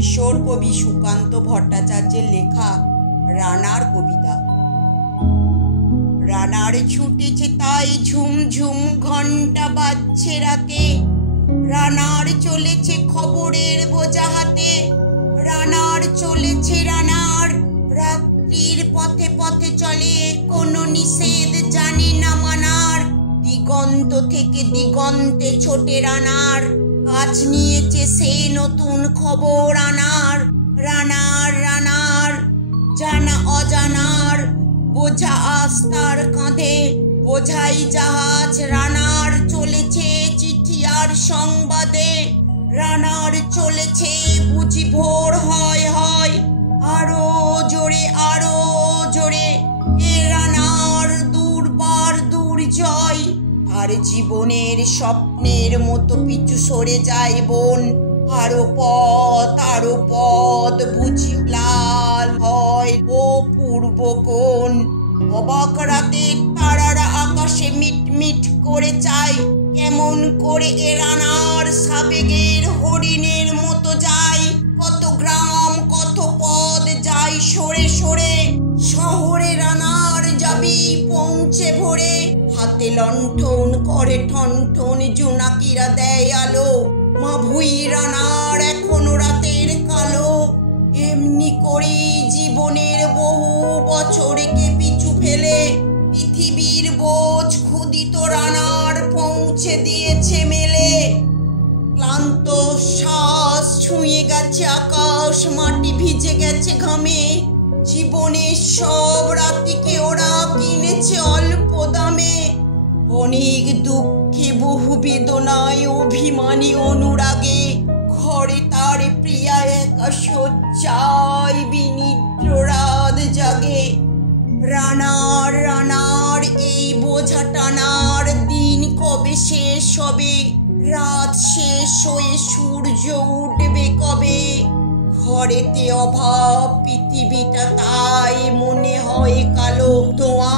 কিশোর কবি সুকান্ত ভট্টাচার্যের লেখা রানার কবিতা। রানার ছুটেছে তাই ঝুমঝুম ঘন্টা বাজছে রাতে, রানার চলেছে খবরের বোঝা হাতে, রানার চলেছে রানার রাত্রির পথে পথে চলে, কোনো নিষেধ জানে না মানার, দিগন্ত থেকে দিগন্তে ছোটে রানার, কাজ নিয়েছে সে নতুন খবর আনার। রানার রানার জানা অজানার বোঝা আস্তার কাঁধে, বোঝাই জাহাজ রানার চলেছে চিঠি আর সংবাদে, রানার চলেছে বুঝি ভোর হয় হয় আরো জোরে এ রানার দুর্বার দুর্জয়, আর জীবনের স্বপ্নের মতো পিছু সরে যায় বন, আরো পথ বুঝি লাল হয় ও পূর্ব কোণ, অবাক রাতের তারারা আকাশে মিটমিট করে চায়, কেমন করে এ রানার সাবেগের হরিণের মতো যায়, কত গ্রাম কত পদ যায় সরে সরে, শহরে রানার যাবি পৌঁছে ভোরে, হাতে লণ্ঠন করে ঠনঠন জোনাকিরা দেয় আলো, মা ভুই রানার এখনো রাতের কালো, এমনি করেই জীবনের বহু বছরকে পিছু ফেলে, পৃথিবীর বোঝ ক্ষুদিত রানার পৌঁছে দিয়েছে মেলে, ক্লান্ত শ্বাস ছুঁয়ে গেছে আকাশ, মাটি ভিজে গেছে ঘামে, জীবনের সব রাতিকে ওরা কিনেছে অল্প দামে, অনেক দুঃখে বহু বেদনায় অভিমানী অনুরাগে, ঘরে তার প্রিয়া একা শয্যায় বিনিদ্র রাত জাগে, রানার রানার এই বোঝা টানার দিন কবে শেষ হবে, রাত শেষ হয়ে সূর্য উঠবে কবে, ঘরেতে অভাব পৃথিবীটা তাই মনে হয় কালো ধোঁয়া,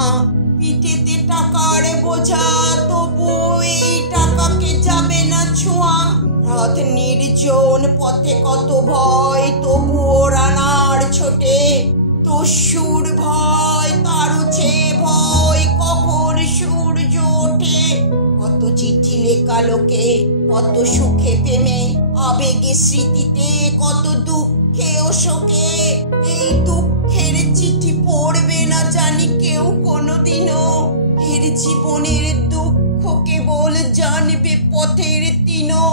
পিঠেতে টাকার বোঝা তবু এই টাকাকে যাবে না ছোঁয়া, রাত নির্জন পথে কত ভয় তবুও রানার ছোটে, দস্যুর ভয় তারুছে ভয় কখন সূর্য ওঠে, কত চিঠি লেখা লোকে কত সুখে প্রেমে আবেগে স্মৃতিতে, কত দুঃখে ও শোকে, এই দুঃখের চিঠি পড়বে না জানি কেউ কোনোদিনও, এর জীবনের দুঃখ কেবল জানবে পথের তিনো,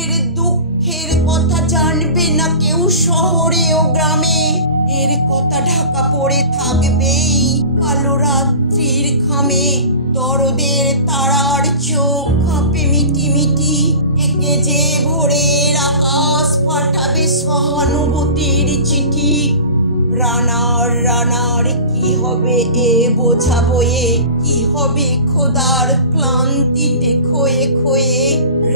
এর দুঃখের কথা জানবে না কেউ শহরে ও গ্রামে, এর কথা ঢাকা পড়ে থাকবেই কালো রাত্রির খামে, দরদের তারার চোখ কাঁপে মিটি মিটি, একে যে ভোরের আকাশ পাঠাবে সহানুভূতির চিঠি, রানার রানার কি হবে এ বোঝা বয়ে, কি হবে খোদার ক্লান্তিতে ক্ষয়ে ক্ষয়ে,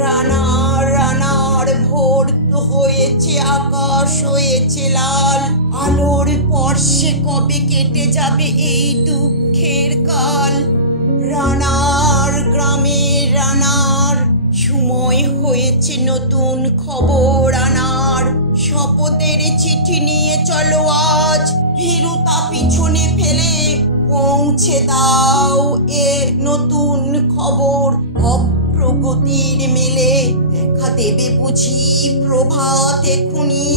রানার রানার ভোর তো হয়েছে আকাশ হয়েছে লাল, আলোর স্পর্শে কবে কেটে যাবে এই দুঃখের কাল, রানার গ্রামে রানার সময় হয়েছে নতুন খবর আনার, শপথের চিঠি নিয়ে চলো আজ ভীরুতা পিছনে ফেলে, পৌঁছে দাও এ নতুন খবর অগ্রগতির মেলে, দেখা দেবে বুঝি প্রভাত এখুনি,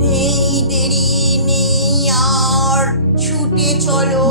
নেই দেরি নেই আর ছুটে চলো